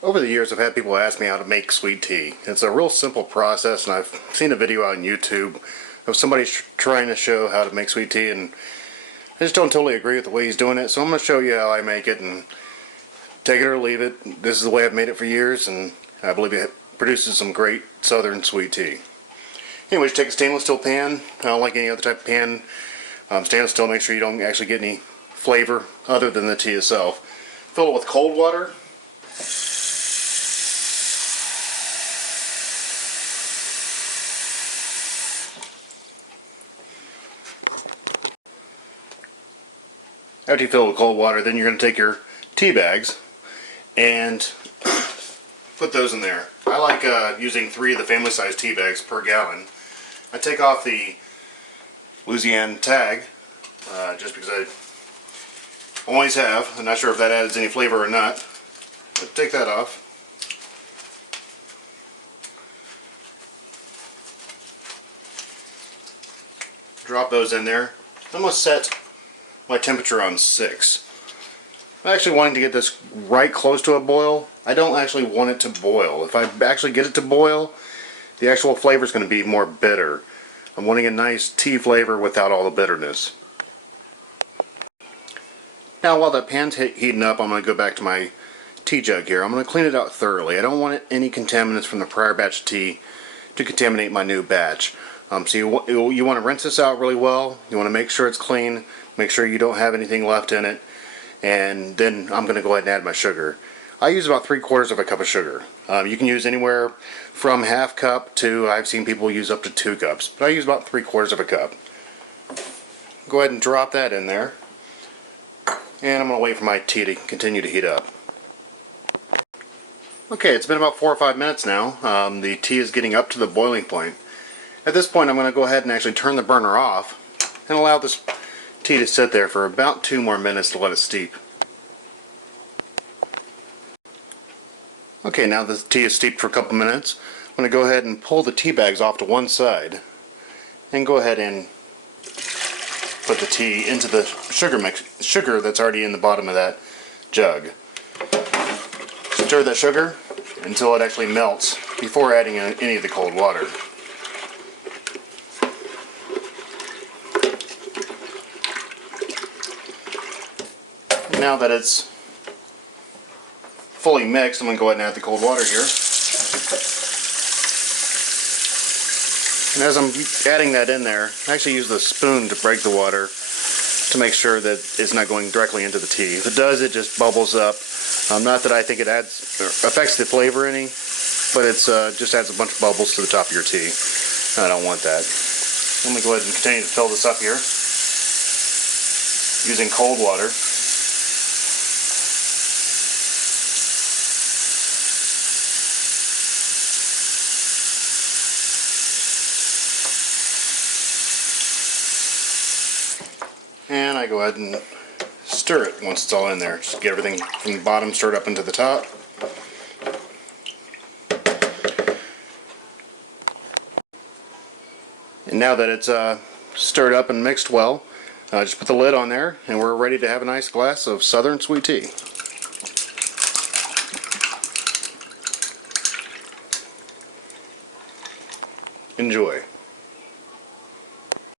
Over the years, I've had people ask me how to make sweet tea. It's a real simple process, and I've seen a video on YouTube of somebody trying to show how to make sweet tea, and I just don't totally agree with the way he's doing it. So I'm going to show you how I make it, and take it or leave it. This is the way I've made it for years, and I believe it produces some great southern sweet tea. Anyways, take a stainless steel pan. I don't like any other type of pan. Stainless steel, make sure you don't actually get any flavor other than the tea itself. Fill it with cold water. After you fill it with cold water, then you're going to take your tea bags and put those in there. I like using 3 of the family size tea bags per gallon. I take off the Louisiana tag just because I always have. I'm not sure if that adds any flavor or not, but take that off. Drop those in there. I'm going to set my temperature on 6. I'm actually wanting to get this right close to a boil. I don't actually want it to boil. If I actually get it to boil, the actual flavor is going to be more bitter. I'm wanting a nice tea flavor without all the bitterness. Now while that pan's heating up, I'm going to go back to my tea jug here. I'm going to clean it out thoroughly. I don't want any contaminants from the prior batch of tea to contaminate my new batch. So you want to rinse this out really well. You want to make sure it's clean. Make sure you don't have anything left in it. And then I'm going to go ahead and add my sugar. I use about 3/4 of a cup of sugar. You can use anywhere from ½ cup to, I've seen people use up to 2 cups. But I use about 3/4 of a cup. Go ahead and drop that in there. And I'm going to wait for my tea to continue to heat up. Okay, it's been about 4 or 5 minutes now. The tea is getting up to the boiling point. At this point, I'm going to go ahead and actually turn the burner off and allow this tea to sit there for about 2 more minutes to let it steep. Okay, now the tea is steeped for a couple minutes. I'm going to go ahead and pull the tea bags off to one side and go ahead and put the tea into the sugar that's already in the bottom of that jug. Stir that sugar until it actually melts before adding any of the cold water. Now that it's fully mixed, I'm going to go ahead and add the cold water here. And as I'm adding that in there, I actually use the spoon to break the water to make sure that it's not going directly into the tea. If it does, it just bubbles up. Not that I think it affects the flavor any, but it's just adds a bunch of bubbles to the top of your tea. I don't want that. Let me go ahead and continue to fill this up here using cold water. And I go ahead and stir it once it's all in there. Just get everything from the bottom stirred up into the top. And now that it's stirred up and mixed well, just put the lid on there and we're ready to have a nice glass of southern sweet tea. Enjoy.